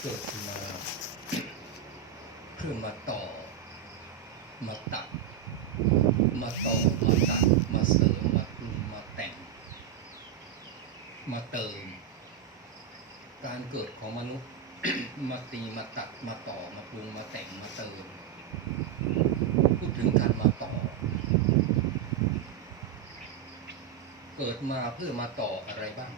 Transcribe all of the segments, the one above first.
เกิดมา เพื่อมาต่อ มาตัด มาต่อ มาตัด มาเสริม มาปรุงมาแต่ง มาเติม การเกิดของมนุษย์ มาตี มาตัด มาต่อ มาปรุง มาแต่ง มาเติม พูดถึงการมาต่อ เกิดมาเพื่อมาต่ออะไรบ้าง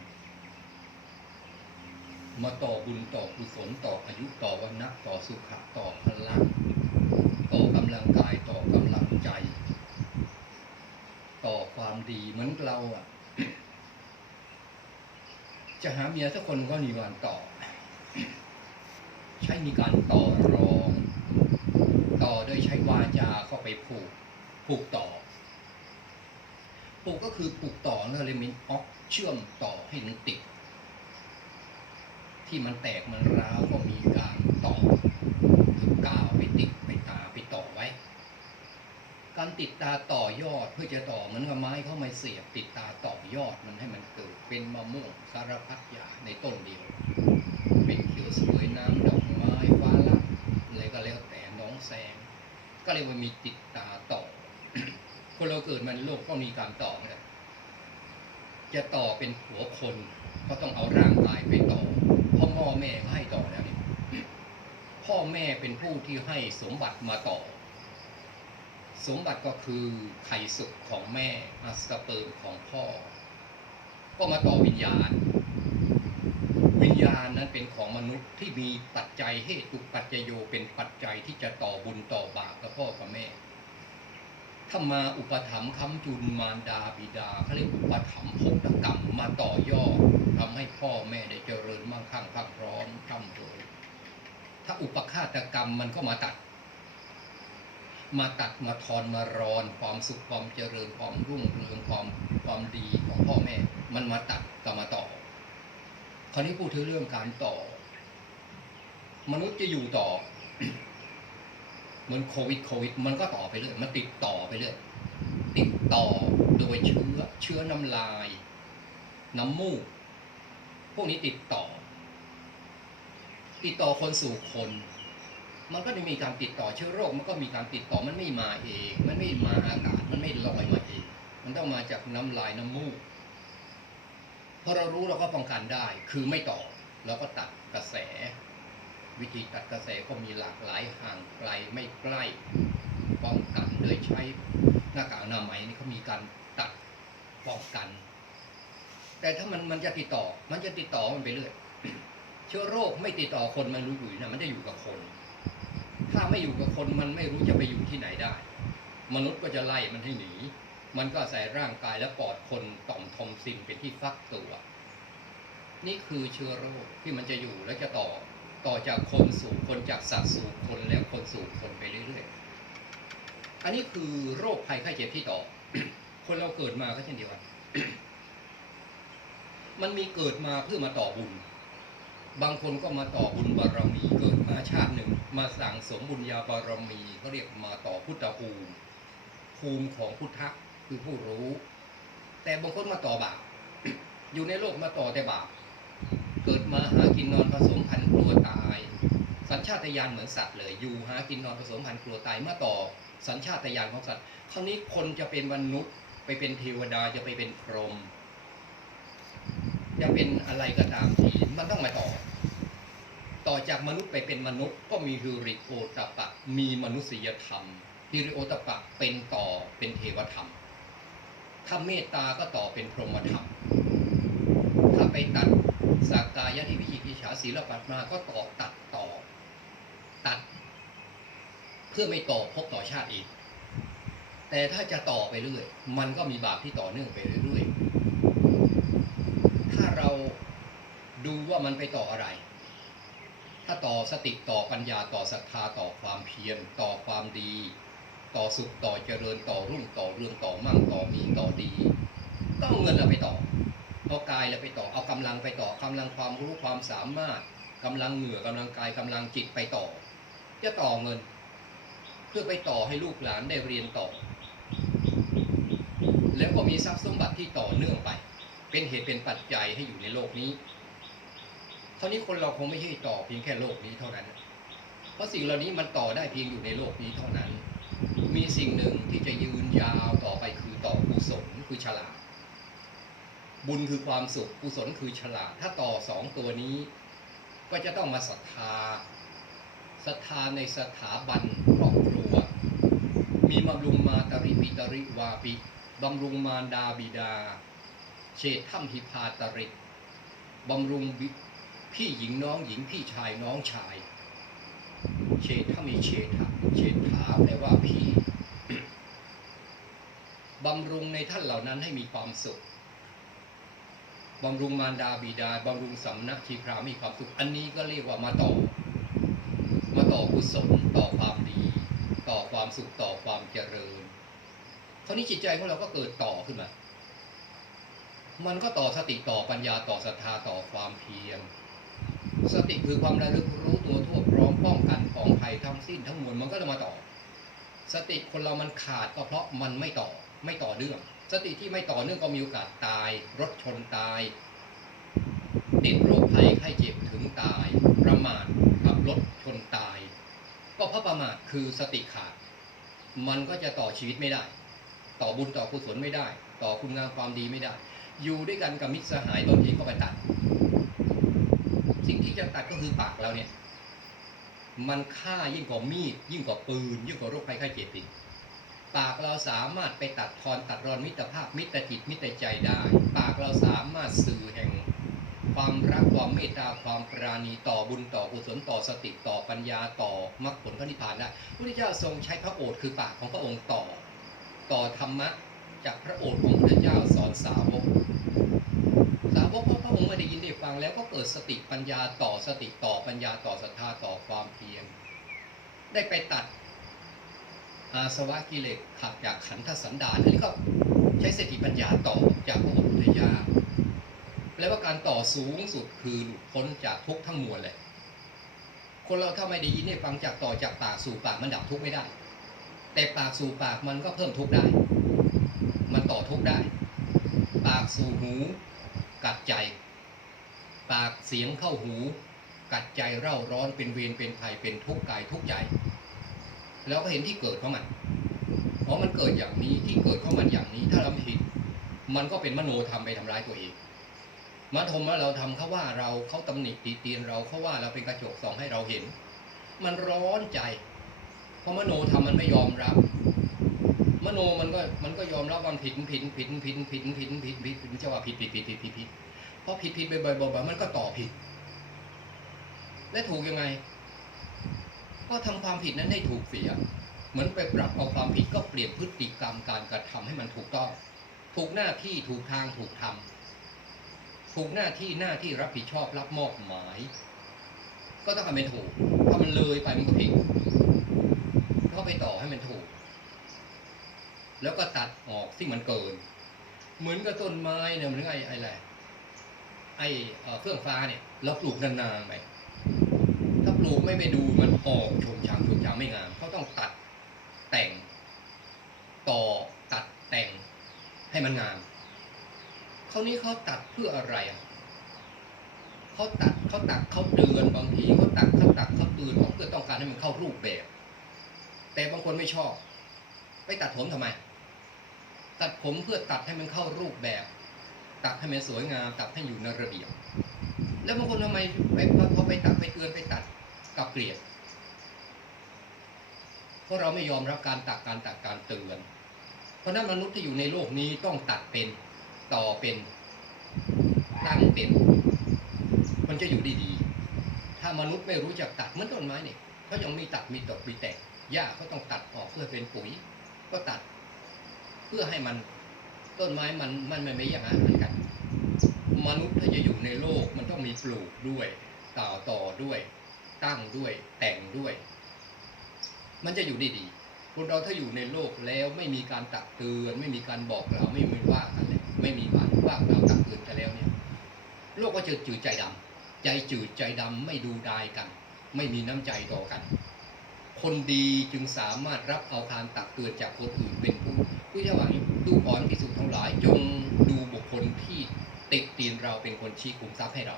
มาต่อบุญต่อกุศลต่ออายุต่อวันนะต่อสุขะต่อพลัง ต่อกำลังกายต่อกำลังใจ ต่อความดีเหมือนเราอะ จะหาเมียสักคนก็มีวันต่อ ใช้มีการต่อรอง ต่อโดยใช้วาจาเข้าไปผูกผูกต่อผูกก็คือผูกต่อแล้วเลยมีออกเชื่อมต่อให้มันติด ที่มันแตกมันร้าวก็มีการต่อคือกาวไปติดไปตาไปต่อไว้ การติดตาต่อยอดเพื่อจะต่อเหมือนกับไม้เข้ามาเสียบติดตาต่อยอดมันให้มันเกิดเป็นมะม่วงสารพัดอย่างในต้นเดียว เป็นเขียวสวยน้ำดอกไม้ฟ้าลับอะไรก็แล้วแต่น้องแสง ก็เลยว่ามีติดตาต่อ คนเราเกิดมาในโลกก็มีการต่อเนี่ยจะต่อเป็นหัวคนก็ต้องเอาร่างกายไปต่อ พ่อแม่ก็ให้ต่อแล้วนี่พ่อแม่เป็นผู้ที่ให้สมบัติมาต่อ สมบัติก็คือไข่สุกของแม่อัสเปิร์มของพ่อ ก็มาต่อวิญญาณ วิญญาณนั้นเป็นของมนุษย์ที่มีปัจจัยเหตุปัจจโยเป็นปัจจัยที่จะต่อบุญต่อบาปกับพ่อกับแม่ ถ้ามาอุปถัมภ์ค้ำจุนมารดาบิดาเขาเรียกอุปถัมภ์ภกกรรมมาต่อยอดทำให้พ่อแม่ได้เจริญมั่งคั่งพักพร้อมร่ำรวยถ้าอุปฆาตกรรมมันก็มาตัด มาตัดมาทอนมารอนความสุขความเจริญความรุ่งเรืองความความดีของพ่อแม่ มันมาตัดก็มาต่อ คราวนี้พูดถึงเรื่องการต่อ มนุษย์จะอยู่ต่อ เหมือนโควิดโควิด มันก็ต่อไปเรื่อยมันติดต่อไปเรื่อยติดต่อโดยเชื้อเชื้อน้ำลาย น้ำมูก พวกนี้ติดต่อ ติดต่อคนสู่คน มันก็จะมีการติดต่อเชื้อโรค มันก็มีการติดต่อมันไม่มาเอง มันไม่มาอากาศมันไม่ลอยมาเอง มันต้องมาจากน้ำลายน้ำมูกพอเรารู้เราก็ป้องกันได้ คือไม่ต่อแล้วก็ตัดกระแส วิธีตัดกระแสก็มีหลากหลายห่างไกลไม่ใกล้ป้องกันโดยใช้หน้ากากอนามัยนี่เขามีการตัดป้องกัน แต่ถ้ามันมันจะติดต่อ มันจะติดต่อมันไปเรื่อยเชื้อโรคไม่ติดต่อคนมันรู้อยู่นะมันจะอยู่กับคน ถ้าไม่อยู่กับคนมันไม่รู้จะไปอยู่ที่ไหนได้ มนุษย์ก็จะไล่มันให้หนี มันก็อาศัยร่างกายและปอดคนต่อมทอมซินเป็นที่ฟักตัว นี่คือเชื้อโรคที่มันจะอยู่และจะต่อ ต่อจากคนสู่คนจากสัตว์สู่คนแล้วคนสู่คนไปเรื่อยๆ อันนี้คือโรคภัยไข้เจ็บที่ต่อ คนเราเกิดมาก็เช่นเดียวกัน มันมีเกิดมาเพื่อมาต่อบุญ บางคนก็มาต่อบุญบารมี เกิดมาชาติหนึ่ง มาสั่งสมบุญญาบารมีเขาเรียกมาต่อพุทธภูมิ ภูมิของพุทธะคือผู้รู้ แต่บางคนมาต่อบาป อยู่ในโลกมาต่อแต่บาป เกิดมาหากินนอนผสมพันธุ์กลัวตาย สัญชาตญาณเหมือนสัตว์เลยอยู่หากินนอนผสมพันธุ์กลัวตายเมื่อต่อ สัญชาตญาณของสัตว์คราวนี้คนจะเป็นมนุษย์ ไปเป็นเทวดาจะไปเป็นพรหมจะเป็นอะไรก็ตามทีมันต้องมาต่อ ต่อจากมนุษย์ไปเป็นมนุษย์ก็มีฮิริโอตปะ มีมนุษยธรรมฮิริโอตปะเป็นต่อเป็นเทวธรรมถ้าเมตตาก็ต่อเป็นพรหมธรรม ถ้าไปตัด สากายะทิวิจิกิจฉาศีลปัตมาก็ต่อตัดต่อ ตัด เพื่อไม่ต่อพบต่อชาติอีก แต่ถ้าจะต่อไปเรื่อย มันก็มีบาปที่ต่อเนื่องไปเรื่อยๆ ถ้าเราดูว่ามันไปต่ออะไร ถ้าต่อสติต่อปัญญาต่อศรัทธาต่อความเพียรต่อความดี ต่อสุขต่อเจริญต่อรุ่งต่อเรื่องต่อมั่งต่อมีต่อดี ก็เอาเงินเราไปต่อ เอากายเราไปต่อเอากำลังไปต่อกำลังความรู้ความสามารถกำลังเหงื่อกำลังกายกำลังจิตไปต่อ จะต่อเงิน เพื่อไปต่อให้ลูกหลานได้เรียนต่อ แล้วก็มีทรัพย์สมบัติที่ต่อเนื่องไป เป็นเหตุเป็นปัจจัยให้อยู่ในโลกนี้ครานี้คนเราคงไม่ใช่ต่อเพียงแค่โลกนี้เท่านั้น เพราะสิ่งเหล่านี้มันต่อได้เพียงอยู่ในโลกนี้เท่านั้น มีสิ่งหนึ่งที่จะยืนยาวต่อไปคือต่อกุศลคือฉลาด บุญคือความสุขกุศลคือฉลาด ถ้าต่อสองตัวนี้ ก็จะต้องมาศรัทธาศรัทธาในสถาบันครอบครัว มีบำรุงมาตริปิตริวาปิบำรุงมารดาบิดาเชษฐัมหิพาตริกบำรุงพี่หญิงน้องหญิงพี่ชายน้องชาย เชษฐามีเชษฐาเชษฐาแปลว่าพี่บำรุงในท่านเหล่านั้นให้มีความสุข บำรุงมารดาบิดาบำรุงสำนักชีพรามีความสุข อันนี้ก็เรียกว่ามาต่อ มาต่อกุศลต่อความดี ต่อความสุขต่อความเจริญคราวนี้จิตใจของเราก็เกิดต่อขึ้นมา มันก็ต่อสติต่อปัญญาต่อศรัทธาต่อความเพียร สติคือความระลึกรู้ตัวทั่วพร้อมป้องกันของภัยทั้งสิ้นทั้งมวลมันก็จะมาต่อ สติคนเรามันขาดก็เพราะมันไม่ต่อไม่ต่อเนื่อง สติที่ไม่ต่อเนื่องก็มีโอกาสตาย รถชนตาย ติดโรคภัยไข้เจ็บถึงตาย ประมาทขับรถชนตาย ก็เพราะประมาทคือสติขาด มันก็จะต่อชีวิตไม่ได้ ต่อบุญต่อกุศลไม่ได้ ต่อคุณงามความดีไม่ได้ อยู่ด้วยกันกับมิตรสหายบางทีก็ไปตัด สิ่งที่จะตัดก็คือปากเราเนี่ย มันฆ่ายิ่งกว่ามีดยิ่งกว่าปืน ยิ่งกว่าโรคภัยไข้เจ็บอีก ปากเราสามารถไปตัดทอนตัดรอนมิตรภาพมิตรจิตมิตรใจได้ ปากเราสามารถสื่อแห่ง ความรักความเมตตาความปราณีต่อบุญต่อกุศลต่อสติต่อปัญญาต่อมรรคผลพระนิพพานได้พระพุทธเจ้าทรงใช้พระโอษฐ์คือปากของพระองค์ต่อ ต่อธรรมะจากพระโอษฐ์ของพระพุทธเจ้าสอนสาวกสาวกพราะพระองค์ไม่ได้ยินได้ฟังแล้วก็เกิดสติปัญญาต่อสติต่อปัญญาต่อศรัทธาต่อความเพียรได้ไปตัด อาสวะกิเลสขับจากขันธสันดานอันนี้ก็ใช้สติปัญญาต่อจากพระองค์พุทธเจ้าแปลว่าการต่อสูงสุดคือหลุดพ้นจากทุกข์ทั้งมวลเลยคนเราถ้าไม่ได้ยินได้ฟังจากต่อจากปากสู่ปากมันดับทุกข์ไม่ได้ แต่ปากสู่ปากมันก็เพิ่มทุกข์ได้ มันต่อทุกข์ได้ ปากสู่หู กัดใจ ปากเสียงเข้าหู กัดใจเร่าร้อนเป็นเวรเป็นภัยเป็นทุกข์กายทุกข์ใจ แล้วก็เห็นที่เกิดของมันเพราะมันเกิดอย่างนี้ที่เกิดของมันอย่างนี้ ถ้าเราไม่ผิดมันก็เป็นมโนธรรมไปทำร้ายตัวเองมาทมว่าเราทำเขาว่าเราเขาตำหนิตีเตียนเราเขาว่าเราเป็นกระจกส่องให้เราเห็น มันร้อนใจ เพราะมโนธรรมมันไม่ยอมรับ มโนมันก็มันก็ยอมรับว่ามันผิดผิดผิดผิดผิดผิดผิดผิดผิดจะว่าผิดผิดผิดผิดผิดผิดเพราะผิดผิดบ่อยๆบ่อยๆมันก็ต่อผิด และถูกยังไง ก็ทำความผิดนั้นให้ถูกเสีย เหมือนไปปรับเอาความผิดก็เปลี่ยนพฤติกรรมการกระทำให้มันถูกต้อง ถูกหน้าที่ถูกทางถูกทำถูกหน้าที่หน้าที่รับผิดชอบรับมอบหมาย ก็ต้องทำเป็นถูกถ้ามันเลยไปมันก็ผิดก็ไปต่อให้มันถูก แล้วก็ตัดออกที่มันเกิน เหมือนกับต้นไม้เนี่ยมันไอ้ไอ้อะไรไอ้เครื่องฟ้าเนี่ยเราปลูกนานๆไป ถ้าปลูกไม่ไปดูมันออกชมชางชมชางไม่งามเขาต้องตัดแต่ง ต่อตัดแต่งให้มันงามคราวนี้เขาตัดเพื่ออะไรอะเขาตัดเขาตัดเขาเตือนบางทีเขาตัดเขาตัดเขาเตือนเขาเพื่อต้องการให้มันเข้ารูปแบบ แต่บางคนไม่ชอบไปตัดผมทำไม ตัดผมเพื่อตัดให้มันเข้ารูปแบบ ตัดให้มันสวยงาม ตัดให้อยู่ในระเบียบแล้วบางคนทำไมไปพอไปตัดไปเตือนไปตัด กลับเกลียด เพราะเราไม่ยอมรับการตัดการตัดการเตือน เพราะนั้นมนุษย์ที่อยู่ในโลกนี้ต้องตัดเป็นต่อเป็นตั้งเป็น มันจะอยู่ดีๆ ถ้ามนุษย์ไม่รู้จักตัดเหมือนต้นไม้เนี่ยเขายังมีตัดมีตกมีแตกหญ้าเขาต้องตัดออกเพื่อเป็นปุ๋ย ก็ตัด เพื่อให้มันต้นไม้มันมันไม่ไม่อย่างนั้นเหมือนกัน มนุษย์ถ้าจะอยู่ในโลกมันต้องมีปลูกด้วยต่อต่อด้วย ตั้งด้วยแต่งด้วย มันจะอยู่ได้ดีคนเราถ้าอยู่ในโลกแล้วไม่มีการตักเตือน ไม่มีการบอกเราไม่มีว่ากันเลยไม่มีการว่าเราตักเตือนกันแล้วเนี่ยโลกก็จะจืดใจดำใจจืดใจดำไม่ดูดายกัน ไม่มีน้ำใจต่อกัน คนดีจึงสามารถรับเอาการตักเตือนจากคนอื่นเป็นผู้ผู้ที่ว่าดูอ่อนที่สุดทั้งหลายจงดูบุคคลที่ติดตีนเราเป็นคนชี้คุมทรัพย์ให้เรา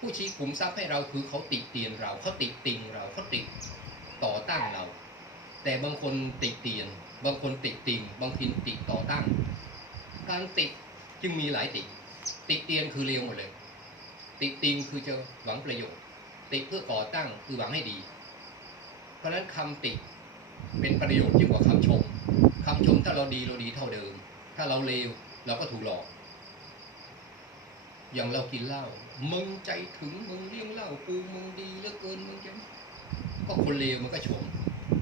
ผู้ชี้ขุมทรัพย์ให้เราคือเขาติเตียนเราเขาติติงเราเขาติต่อต้านเรา แต่บางคนติเตียน บางคนติติงบางทีติต่อต้านการติจึงมีหลายติ ติเตียนคือเลวหมดเลย ติติงคือจะหวังประโยชน์ ติเพื่อก่อตั้งคือหวังให้ดี เพราะฉะนั้นคำติเป็นประโยชน์ยิ่งกว่าคำชมคำชมถ้าเราดีเราดีเท่าเดิม ถ้าเราเลวเราก็ถูกหลอก อย่างเรากินเหล้ามึงใจถึงมึงเลี้ยงเหล้ากูมึงดีเหลือเกินมึงจะก็คนเลวมันก็ชม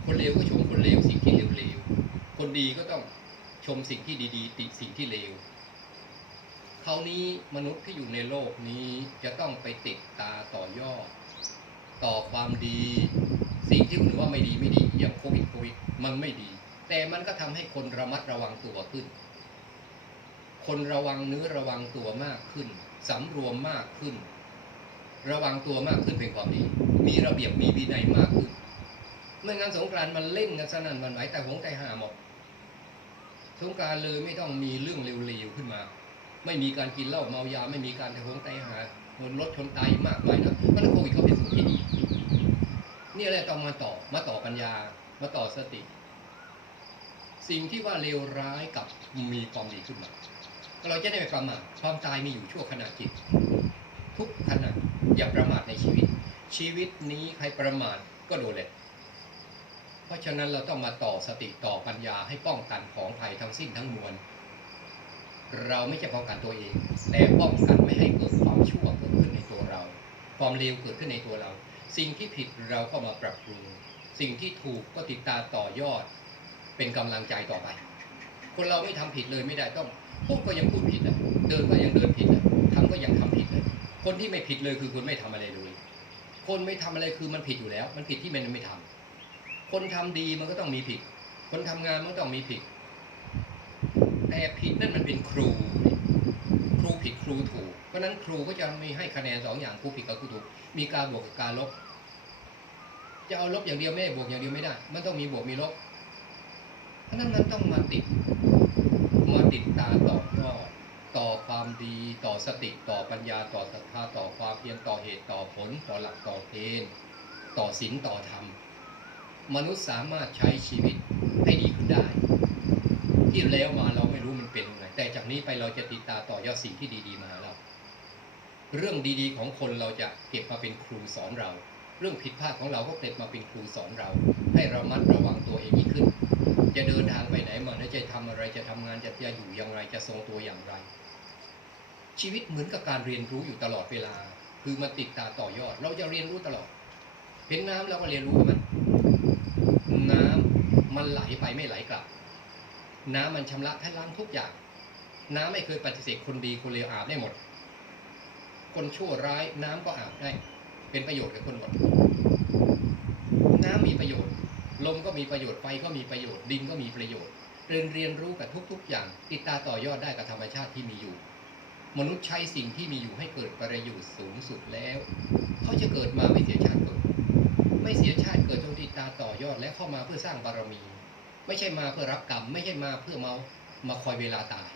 คนเลวก็ชมคนเลวสิ่งที่เลวๆคนดีก็ต้องชมสิ่งที่ดีๆ ติสิ่งที่เลวคราวนี้มนุษย์ที่อยู่ในโลกนี้จะต้องไปติดตาต่อยอดต่อความดี สิ่งที่คุณว่าไม่ดีไม่ดีอย่างโควิดโควิดมันไม่ดี แต่มันก็ทำให้คนระมัดระวังตัวขึ้น คนระวังเนื้อระวังตัวมากขึ้น สำรวมมากขึ้น ระวังตัวมากขึ้นเป็นความดี มีระเบียบมีวินัยมากขึ้นไม่งั้นสงกรานต์มันเล่นกันสนั่นหวันไหวแต่หงแต่หาหมดสงกรานต์เลยไม่ต้องมีเรื่องเลวๆขึ้นมา ไม่มีการกินเหล้าเมายาไม่มีการแต่หงแต่หาบนรถชนตายมากมายนะเพราะนั้นโควิดเขาเป็นสิ่งที่ดีนี่แหละต้องมาต่อมาต่อปัญญามาต่อสติ สิ่งที่ว่าเลวร้ายกับมีความดีขึ้นมา เราจะได้ไม่ประมาทความตายมีอยู่ชั่วขณะจิต ทุกขณะอย่าประมาทในชีวิต ชีวิตนี้ใครประมาทก็โดนเลยเพราะฉะนั้นเราต้องมาต่อสติต่อปัญญาให้ป้องกันของภัยทั้งสิ้นทั้งมวลเราไม่ใช่ป้องกันตัวเอง แต่ป้องกันไม่ให้เกิดความชั่วเกิดขึ้นในตัวเรา ความเลวเกิดขึ้นในตัวเรา สิ่งที่ผิดเราก็มาปรับปรุง สิ่งที่ถูกก็ติดตาต่อยอด เป็นกำลังใจต่อไป คนเราไม่ทำผิดเลยไม่ได้ต้อง พูดก็ยังพูดผิดอะเดินก็ยังเดินผิดอะทำก็ยังทำผิดเลยคนที่ไม่ผิดเลยคือคนไม่ทำอะไรเลย คนไม่ทำอะไรคือมันผิดอยู่แล้ว มันผิดที่มันไม่ทำคนทำดีมันก็ต้องมีผิด คนทำงานมันก็ต้องมีผิด แต่ผิดนั่นมันเป็นครู ครูผิดครูถูก เพราะนั้นครูก็จะมีให้คะแนนสองอย่างครูผิดกับครูถูก มีการบวกกับการลบ จะเอาลบอย่างเดียวไม่ได้บวกอย่างเดียวไม่ได้ มันต้องมีบวกมีลบ เพราะนั้นมันต้องมาติด มาติดตาต่อยอต่อความดีต่อสติต่อปัญญาต่อศรัทธาต่อความเพียรต่อเหตุต่อผล ต่อหลักต่อเกณฑ์ต่อศีลต่อธรรม มนุษย์สามารถใช้ชีวิตให้ดีขึ้นได้ ที่แล้วมาเราไม่รู้มันเป็นยังไงแต่จากนี้ไปเราจะติดตาต่อยอดสิ่งที่ดี ๆ มาหาเราเรื่องดีๆ ของคนเราจะเก็บมาเป็นครูสอนเรา เรื่องผิดพลาดของเราก็เก็บมาเป็นครูสอนเรา ให้เรามัดระวังตัวเองยิ่งขึ้น จะเดินทางไปไหนมาไหนจะทำอะไรจะทำงานจะจะอยู่อย่างไรจะทรงตัวอย่างไร ชีวิตเหมือนกับการเรียนรู้อยู่ตลอดเวลา คือมันติดตาต่อยอด เราจะเรียนรู้ตลอด เห็นน้ำเราก็เรียนรู้มัน น้ำมันไหลไปไม่ไหลกลับ น้ำมันชำระให้ล้างทุกอย่าง น้ำไม่เคยปฏิเสธคนดีคนเลวอาบได้หมด คนชั่วร้ายน้ำก็อาบได้ เป็นประโยชน์กับคนหมดน้ำมีประโยชน์ ลมก็มีประโยชน์ไฟก็มีประโยชน์ดินก็มีประโยชน์ เรียนเรียนรู้กับทุก ๆ อย่าง ติดตาต่อยอดได้กับธรรมชาติที่มีอยู่ มนุษย์ใช้สิ่งที่มีอยู่ให้เกิดประโยชน์สูงสุดแล้ว เขาจะเกิดมาไม่เสียชาติเกิด ไม่เสียชาติเกิดจงติดตาต่อยอดและเข้ามาเพื่อสร้างบารมี ไม่ใช่มาเพื่อรับกรรม ไม่ใช่มาเพื่อมามาคอยเวลาตาย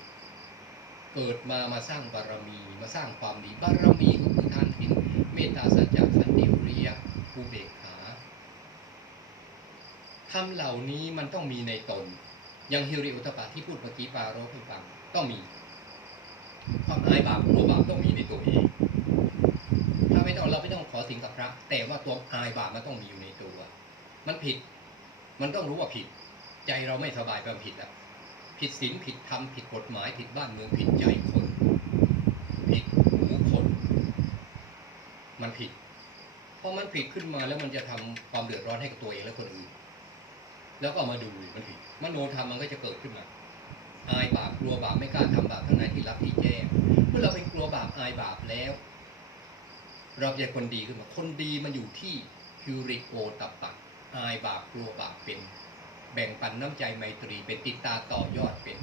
เกิดมามาสร้างบารมี มาสร้างความดีบารมีก็คือทานศีลเมตตาสัจจะขันติวิริยะอุเบก ทำเหล่านี้มันต้องมีในตนอย่างฮิริโอตปะที่พูดเมื่อกี้ปาโรให้ฟังต้องมี ความอายบาปกลัวบาปต้องมีในตัวเองถ้าไม่ต้องเราไม่ต้องขอสิ่งกับพระ แต่ว่าตัวอายบาปมันต้องมีอยู่ในตัว มันผิด มันต้องรู้ว่าผิด ใจเราไม่สบายแปลว่าผิดแล้วผิดศีลผิดธรรมผิดกฎหมายผิดบ้านเมืองผิดใจคน ผิดหูคน มันผิดพอมันผิดขึ้นมาแล้วมันจะทำความเดือดร้อนให้กับตัวเองและคนอื่น แล้วก็เอามาดูมันผิดมโนธรรมมันก็จะเกิดขึ้นมา อายบาปกลัวบาปไม่กล้าทำบาปทั้งในที่รับที่แจ้งเมื่อเราเป็นกลัวบาปอายบาปแล้ว เราจะคนดีขึ้นมา คนดีมันอยู่ที่คิริโอตัปปะอายบาปกลัวบาปเป็น แบ่งปันน้ำใจไมตรีเป็นติดตาต่อยอดเป็น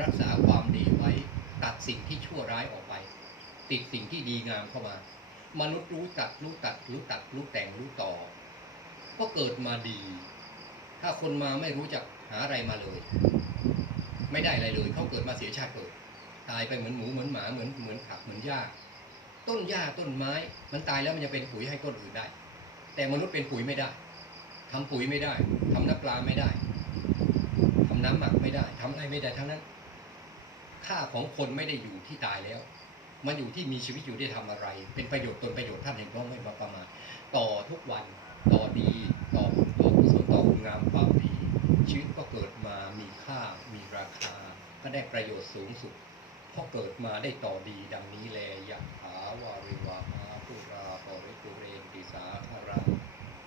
รักษาความดีไว้ตัดสิ่งที่ชั่วร้ายออกไป ติดสิ่งที่ดีงามเข้ามา มนุษย์รู้ตัดรู้ตัดรู้ตัดรู้แต่งรู้ต่อ ก็เกิดมาดี ถ้าคนมาไม่รู้จักหาอะไรมาเลย ไม่ได้อะไรเลยเขาเกิดมาเสียชาติเกิดตายไปเหมือนหมูเหมือนหมาเหมือนเหมือนผักเหมือนหญ้า ต้นหญ้าต้นไม้ มันตายแล้วมันจะเป็นปุ๋ยให้ต้นอื่นได้ แต่มนุษย์เป็นปุ๋ยไม่ได้ทำปุ๋ยไม่ได้ทำน้ำปลาไม่ได้ทำน้ำหมักไม่ได้ทำอะไรไม่ได้ทั้งนั้น ค่าของคนไม่ได้อยู่ที่ตายแล้ว มันอยู่ที่มีชีวิตอยู่ได้ทำอะไร เป็นประโยชน์ตนประโยชน์ท่านเห็นพ้องไม่ประมาณต่อทุกวัน ต่อดีต่อ งต่อคุณงามความดี ชีวิตก็เกิดมามีค่ามีราคา ก็ได้ประโยชน์สูงสุด เพราะเกิดมาได้ต่อดีดังนี้แลอยะหาวาริวาหาภูราปริปุเรนติสาธารา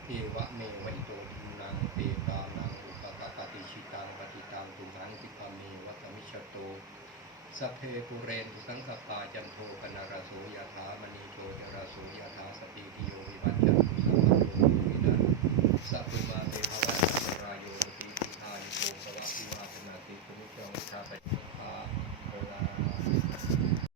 เทวะเมวิโตทินังเตตานังอุปกปฏิชิตังปฏิตังตุนังติปามีวัตมิชโตสเพปุเรนสังกปาจันโทกนารโสยถามณีโชยราโสยถาสติทิโยวิวัจจั sa ating mga giveaway.